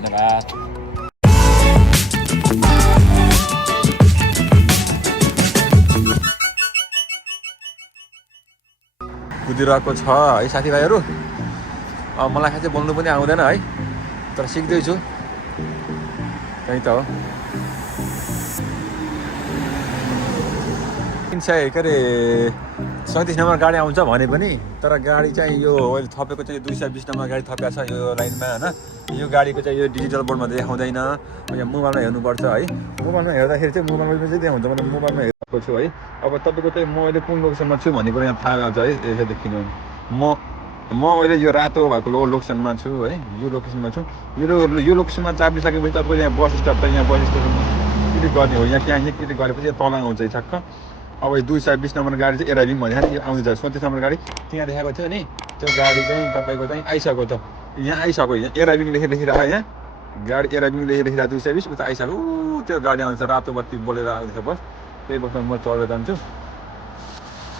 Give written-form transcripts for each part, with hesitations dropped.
धन्यवाद। कुदिरहेको छ है साथीभाइहरू। मलाई खासै बोल्नु पनि आउँदैन है, तर सिक्दैछु। त्यही त हो। 300 के अरे 37 नम्बर गाडी आउँछ भने पनि, तर गाडी चाहिँ यो अहिले थपेको चाहिँ 220 नम्बर गाडी थपेको छ यो लाइनमा होइन। यो गाडीको चाहिँ यो डिजिटल बोर्डमा देखाउँदैन, यहाँ मोबाइलमा हेर्नुपर्छ है। मोबाइलमा हेर्दाखेरि चाहिँ मोबाइलमा चाहिँ देखाउँछ, मैले मोबाइलमा हेरेको छु है। अब तपाईँको चाहिँ म अहिले कुन लोकेसनमा छु भन्ने कुरा यहाँ थाहा हुन्छ है। यसैदेखि म अहिले यो रातो भएको लोकेसनमा छु है। यो लोकेसनमा छु। यो लोकेसनमा चापिसकेपछि तपाईँको यहाँ बस स्टप छ, यहाँ बस स्टेसनमा क्लिक गर्ने हो। यहाँ क्लिक गरेपछि तल आउँछ ठ्याक्क। अब 220 नम्बर गाडी चाहिँ एराइभिङ भने यो आउँदैछ। 37 नम्बर गाडी त्यहाँ देखाएको थियो नि, त्यो गाडी चाहिँ तपाईँको चाहिँ आइसक्यो त। यहाँ आइसक्यो, यहाँ एराइभिङ लेखिरहेको यहाँ गाडी एराइभिङ लेखिरहेको 220 उता आइसक्यो। त्यो गाडी आउँछ, रातो बत्ती बोलेर आउँदैछ बस। त्यही बसमा म चढेर जान्छु।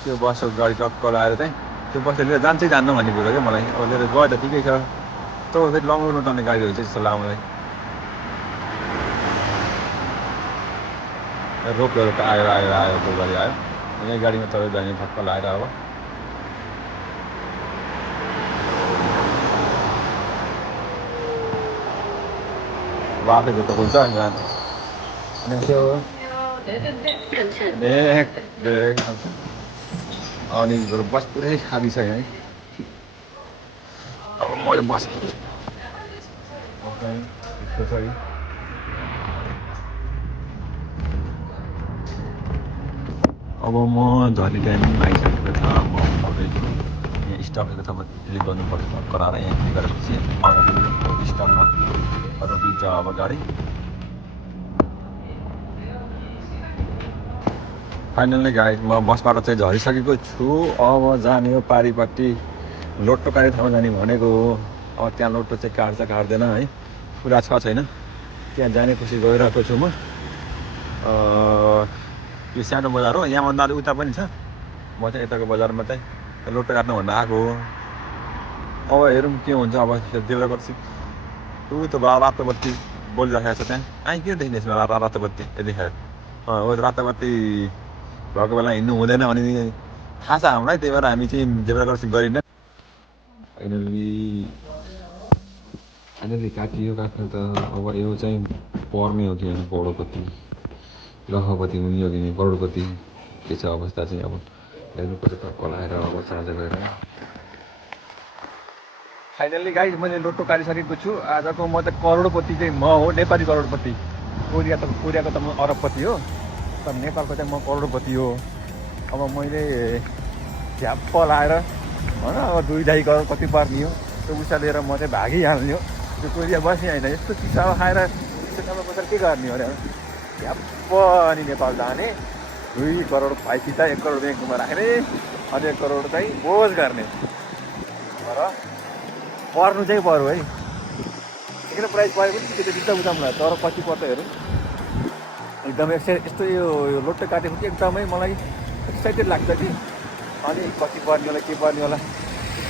त्यो बसको गाडी टक्क लगाएर चाहिँ त्यो बसले लिएर जान्छ जान्न भन्ने कुरा क्या मलाई। अब लिएर गयो त ठिकै छ, त्यो फेरि लङ रुटमा चल्ने गाडी हुन्छ जस्तो लाग्यो मलाई। रोक्यो आयो त्यो गाडी आयो। यही गाडीमा चढेर जाने ठक्क लगाएर अब वाफे जस्तो हुन्छ अनि बस पुरै खाली छ यहाँ। अब मैले बस अब म झरी टाइम आइसकेको छ। म आउँदैछु यहाँ स्टपको ठाउँमा क्लिक गर्नुपर्छ। कराएर यहाँ क्लिक गरेपछि स्टपमा रोकिन्छ अब गाडी। फाइनल्ली गाडी म बसबाट चाहिँ झरिसकेको छु। अब जाने हो पारिपट्टि, लोटो काट्ने ठाउँ जाने भनेको हो। अब त्यहाँ लोटो चाहिँ काट्छ काट्दैन है, पुरा छ छैन। त्यहाँ जाने कोसिस गरिरहेको छु म। यो सानो बजार हो, यहाँभन्दा अलिक उता पनि छ। म चाहिँ यताको बजारमा चाहिँ लोटो काट्नु भन्दा आएको हो। अब हेरौँ के हुन्छ। अब दिएर गर्छु। त रातो बत्ती बोलिराखेको छ त्यहाँ। किन देखिने यसमा रातो बत्ती यतिखेर? रातो बत्ती भएको बेला हिँड्नु हुँदैन भने थाहा छ हामीलाई, त्यही भएर हामी चाहिँ जेब्रा क्रसिङ गरिन्न। फाइनली काटियो काट्नु त। अब यो चाहिँ पर्ने हो कि होइन करोडपति, लखपति हुने हो कि करोडपति, के छ अवस्था चाहिँ अब हेर्नुपर्छ। टक्क लगाएर अब साँझ गएर फाइनल्ली गाइस मैले लोटो काटिसकेको छु। आजको म चाहिँ करोडपति चाहिँ म हो, नेपाली करोडपति। कोरियाको त म अरबपति हो, तर नेपालको चाहिँ म करोडपति हो। अब मैले झ्याप्प लाएर होइन, अब 2-2.5 करोड कति पर्ने हो त्यो उसा लिएर म चाहिँ भागिहाल्ने हो। त्यो कोरिया बस्ने होइन, यस्तो चिसा खाएर त्यस्तो बसेर के गर्ने हो अरे। झ्याप्प अनि नेपाल जाने, 2 करोड भाइसित 1 करोड ब्याङ्कमा राख्ने, अनि 1 करोड चाहिँ बोझ गर्ने। तर पर्नु चाहिँ पर्यो है। किन प्राइस पऱ्यो पनि त्यो त बित्ता बुझाउँला, तर कति पर्छ हेरौँ। एकदमै यस्तो यो लोटो काटेपछि एकदमै मलाई एक्साइटेड लाग्छ कि। अनि कति पर्ने होला के पर्ने होला।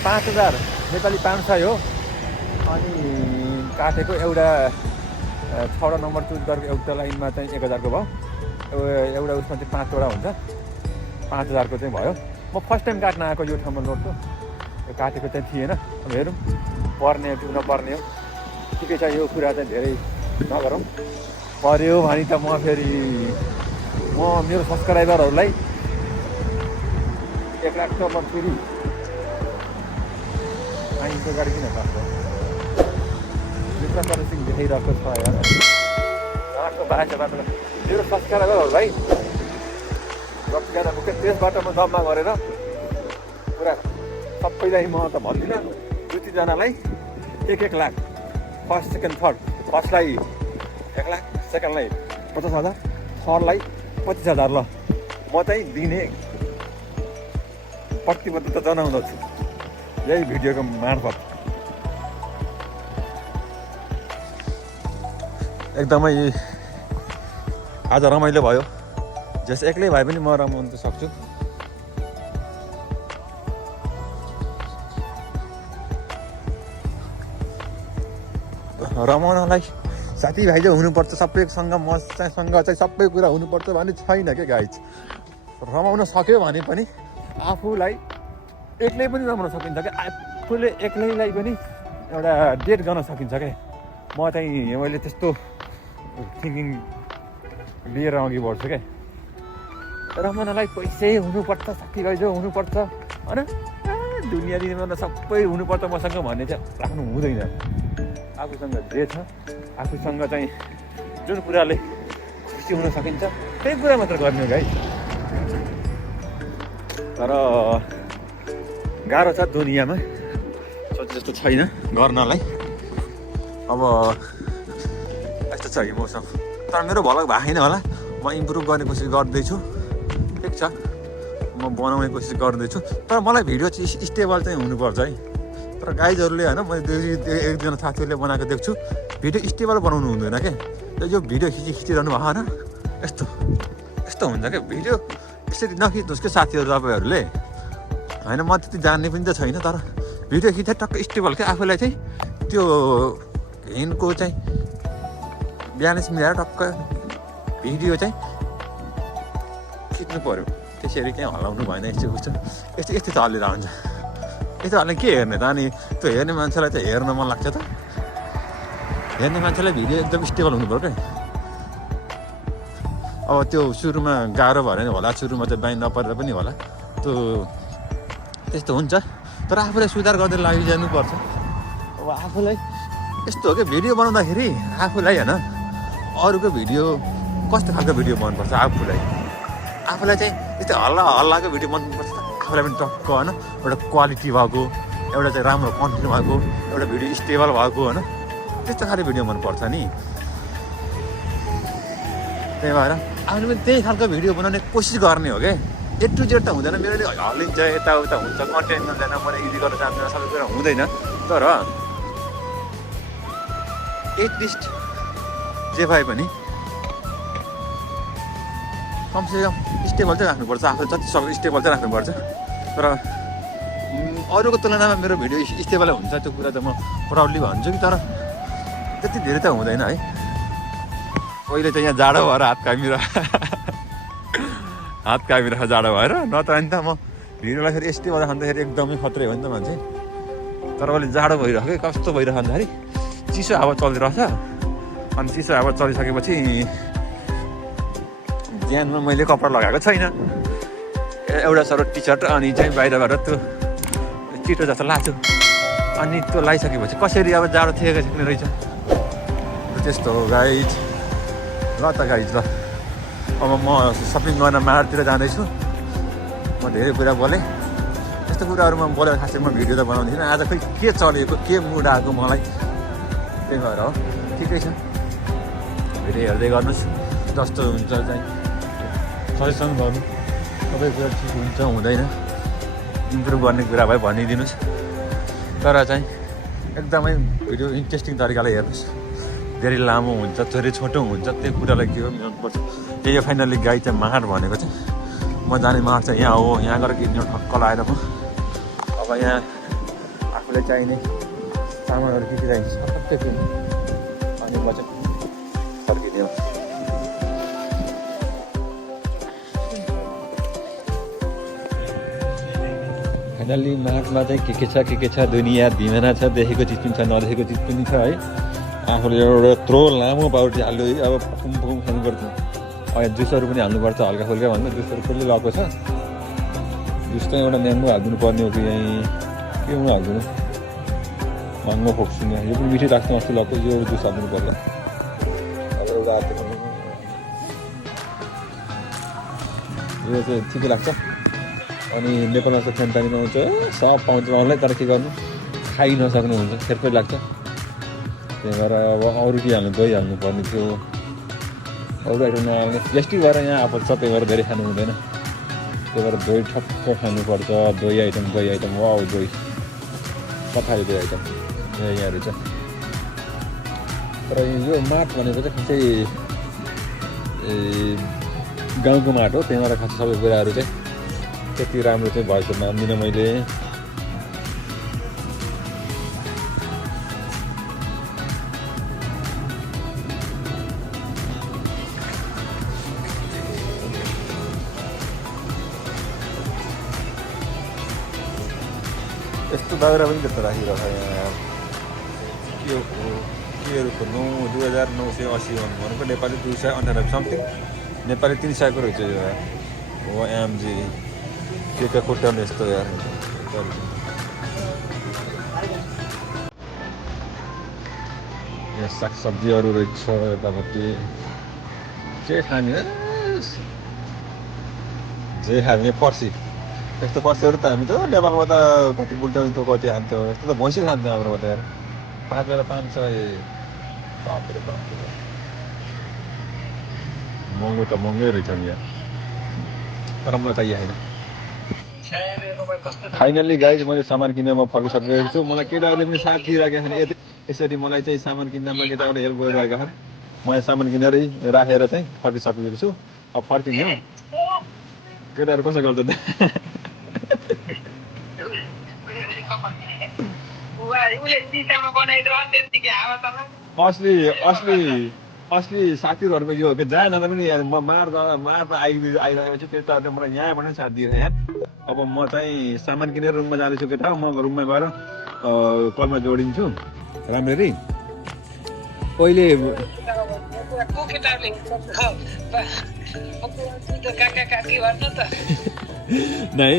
5000 नेपाली 500 हो। अनि काटेको एउटा 6वटा नम्बर चुज गरेको एउटा लाइनमा चाहिँ 1000 को भयो। एउटा उसमा चाहिँ 5वटा हुन्छ, 5000 को चाहिँ भयो। म फर्स्ट टाइम काट्न आएको यो ठाउँमा लोटो, काटेको चाहिँ थिएन। अब हेरौँ पर्ने हो कि नपर्ने हो। ठिकै छ, यो कुरा चाहिँ धेरै नगरौँ। पर्यो भने त म फेरि मेरो सब्सक्राइबरहरूलाई 1 लाख त म फेरि आइनको गाडी किन काट्छ। जुत्ता क्रसिङ देखाइरहेको छ यार। कहाँको बाटोबाट मेरो सब्सक्राइबरहरूलाई जतिजना मुख्य त्यसबाट म जम्मा गरेर पुरा सबैलाई म त भन्दिनँ, 2-3जनालाई 1-1 लाख। फर्स्ट सेकेन्ड थर्ड, फर्स्टलाई 1 लाख, सेकेन्डलाई 50,000, थर्डलाई 25,000। ल म चाहिँ दिने प्रतिबद्धता जनाउँदछु यही भिडियोको मार्फत। एकदमै आज रमाइलो भयो। जस एक्लै भए पनि म रमाउनु त सक्छु। रमाउनलाई साथीभाइ चाहिँ हुनुपर्छ सबैसँग मसँग चाहिँ सबै कुरा हुनुपर्छ भन्ने छैन क्या गाइज रमाउन सक्यो भने पनि आफूलाई एक्लै पनि रमाउन सकिन्छ क्या आफूले एक्लैलाई पनि एउटा डेट गर्न सकिन्छ क्या म चाहिँ मैले त्यस्तो थिङ्किङ लिएर अघि बढ्छु क्या रमाउनलाई पैसै हुनुपर्छ साथीभाइ जो हुनुपर्छ होइन दुनियाँ दिनमा सबै हुनुपर्छ मसँग भन्ने चाहिँ राख्नु हुँदैन आफूसँग जे छ आफूसँग चाहिँ जुन कुराले खुसी हुन सकिन्छ त्यही कुरा मात्र गर्ने गाई तर गाह्रो छ दुनियाँमा सोचे जस्तो छैन गर्नलाई अब यस्तो छ कि मौसम तर मेरो भलक भएको छैन होला म इम्प्रुभ गर्ने कोसिस गर्दैछु ठिक छ म बनाउने कोसिस गर्दैछु तर मलाई भिडियो चाहिँ स्टेबल चाहिँ हुनुपर्छ है तर गाइजहरूले होइन मैले एकजना साथीहरूले बनाएको देख्छु भिडियो स्टेबल बनाउनु हुँदैन क्या यो भिडियो खिचिरहनु भएको होइन यस्तो यस्तो हुन्छ क्या भिडियो यसरी नखिच्नुहोस् क्या साथीहरू तपाईँहरूले होइन म त्यति जान्ने पनि त छैन तर भिडियो खिच्दा टक्क स्टेबल क्या आफूलाई चाहिँ त्यो हिँडको चाहिँ ब्यालेन्स मिलाएर टक्क भिडियो चाहिँ खिच्नु पऱ्यो त्यसरी चाहिँ हल्लाउनु भएन यस्तो उस्तो यस्तो यस्तो त हल्लिएर हुन्छ यस्तो हल्ने के हेर्ने त अनि त्यो हेर्ने मान्छेलाई चाहिँ हेर्न मन लाग्छ त हेर्ने मान्छेलाई भिडियो एकदम स्टेबल हुनु पऱ्यो क्या अब त्यो सुरुमा गाह्रो भएर होला सुरुमा चाहिँ बाई नपरेर पनि होला त्यो त्यस्तो हुन्छ तर आफूलाई सुधार गर्दै लागिजानुपर्छ अब आफूलाई यस्तो हो क्या भिडियो बनाउँदाखेरि आफूलाई होइन अरूको भिडियो कस्तो खालको भिडियो मनपर्छ आफूलाई चाहिँ यस्तो हल्लाको भिडियो मनपर्छ आफूलाई पनि टक्क होइन एउटा क्वालिटी भएको एउटा चाहिँ राम्रो कन्टेन्ट भएको एउटा भिडियो स्टेबल भएको होइन त्यस्तो खाले भिडियो मनपर्छ नि त्यही भएर आफूले पनि त्यही खालको भिडियो बनाउने कोसिस गर्ने हो क्या ए टु जेड त हुँदैन मेरो हल्लिन्छ यताउता हुन्छ कन्टेन्ट मिल्दैन मैले इजी गर्न जान्दैन सबै कुरा हुँदैन तर एटलिस्ट जे भए पनि कमसेकम स्टेबल चाहिँ राख्नुपर्छ आफूले जति सक्दो स्टेबल चाहिँ राख्नुपर्छ तर अरूको तुलनामा मेरो भिडियो स्टेबल हुन्छ त्यो कुरा त म प्राउडली भन्छु कि तर त्यति धेरै त हुँदैन है पहिले चाहिँ यहाँ जाडो भएर हात कामिरहेको जाडो भएर नत्र नि त म भिडियोलाई फेरि स्टेबल राख्दाखेरि एकदमै खत्रै हो नि त मान्छे तर अहिले जाडो भइरहेको कस्तो भइरहँदाखेरि चिसो हावा चलिरहेछ अनि चिसो हावा चलिसकेपछि ज्यानमा मैले कपडा लगाएको छैन एउटा सरो टी सर्ट अनि चाहिँ बाहिरबाट त्यो चिटो जस्तो लाग्छु अनि त्यो लगाइसकेपछि कसरी अब जाडो थिएको सक्ने रहेछ त्यस्तो हो गाइज ल त गाइज ल अब म सपिङ गर्न मार्टतिर जाँदैछु म धेरै कुरा बोलेँ यस्तो कुराहरूमा बोलेर खासै म भिडियो त बनाउँदिनँ आज खोइ के चलेको के मुड आएको मलाई त्यही भएर हो ठिकै छ भिडियो हेर्दै गर्नुहोस् जस्तो हुन्छ चाहिँ सजेसन गर्नु सबै कुरा ठिक हुन्छ हुँदैन इम्प्रुभ गर्ने कुरा भए भनिदिनुहोस् तर चाहिँ एकदमै भिडियो इन्ट्रेस्टिङ तरिकाले हेर्नुहोस् धेरै लामो हुन्छ धेरै छोटो हुन्छ त्यो कुरालाई के हो मिलाउनुपर्छ त्यही फाइनल्ली गाई चाहिँ माड भनेको चाहिँ म जाने माड चाहिँ यहाँ हो यहाँ गएर किन्नु ठक्क लगाएर म अब यहाँ आफूलाई चाहिने सामानहरू के चाहिन्छ सबै किन्नु अनि म चाहिँ फर्किने हो फाइनल्ली माडमा चाहिँ के छ दुनियाँ दिमाना छ देखेको चिज पनि छ नदेखेको चिज पनि छ है आफूले एउटा यत्रो लामो पाउडर हाल्यो अब फुम खानुपर्छ अब जुसहरू पनि हाल्नुपर्छ हल्का फुल्का भन्दा जुसहरू कसले लगाएको छ जुस चाहिँ एउटा म्याङ्गो हालिदिनु पर्ने हो कि यहीँ के हालिदिनु म्याङ्गो खोक्छु नि यो पनि मिठै लाग्छ जस्तो लगाएको यो जुस हालिदिनु पर्छ अब एउटा यो चाहिँ ठिकै लाग्छ अनि नेपालमा चाहिँ फेन्टानी पाउँछ सब पाउँछ अनलाइन तर के गर्नु खाइ नसक्नु हुन्छ खेर्पै लाग्छ त्यही भएर अब अरू के हाल्नु दही हाल्नु पर्ने थियो अरू आइटम नहाल्ने गेस्टिक भएर यहाँ अब छ त्यही भएर धेरै खानु हुँदैन त्यही भएर दही ठक्क खानुपर्छ दही आइटम वा दही पठायो दही आइटम यहाँहरू छ तर यो माट भनेको चाहिँ खासै गाउँको माट हो त्यही भएर खासै सबै कुराहरू चाहिँ त्यति राम्रो चाहिँ भएको मान्दिनँ मैले कस्तो दाउरा पनि त्यस्तो राखिरहेको छ यहाँ के हो केहरूको 2980 भनेको नेपाली 298 समथिङ नेपाली 300 को रहेछ यो हो एमजी के खुट्टाउने यस्तो यार यहाँ सागसब्जीहरू रहेछ यतापट्टि के खाने जे खाने पर्सी यस्तो पर्सीहरू त हामी त नेपालमा त कति बुल्टाउने त कति खान्थ्यो यस्तो त भैँसी खान्थ्यो हाम्रोमा त यार 5,500 बापरे बाप महँगो त महँगै रहेछ नि यहाँ तर मलाई चाहियो होइन फाइनल्ली गाइज मैले सामान किनेर म फर्किसकेको छु मलाई केटाहरूले पनि साथ दिइराखेको छ यसरी मलाई चाहिँ सामान किन्दामा केटाबाट हेल्प गरिरहेको छ मैले सामान किनेरै राखेर चाहिँ फर्किसकेको छु अब फर्किने हो केटाहरू कसो गर्छ त असली साथीहरूको यो जहाँ जाँदा पनि म मार्न आइरहेको छु केटाहरूले मलाई यहाँबाट पनि साथ दिएर यहाँ अब म चाहिँ सामान किनेर रुममा जाँदैछु केटा म रुममा गएर कलमा जोडिन्छु राम्ररी पहिले नै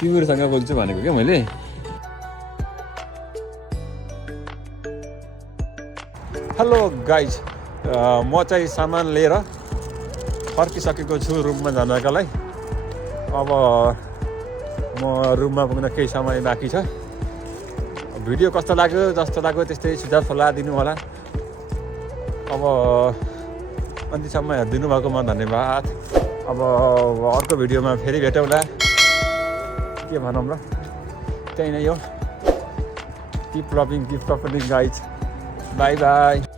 तिमीहरूसँग बोल्छु भनेको क्या मैले हेलो गाइज म चाहिँ सामान लिएर फर्किसकेको छु रुममा जानका लागि अब म रुममा पुग्न केही समय बाँकी छ भिडियो कस्तो लाग्यो जस्तो लाग्यो त्यस्तै सुझाव सल्लाह दिनु होला अब अन्तिमसम्म हेरिदिनु भएकोमा धन्यवाद अब अर्को भिडियोमा फेरि भेटौँला के भनौँ ल त्यही नै हो keep loving keep supporting guys by by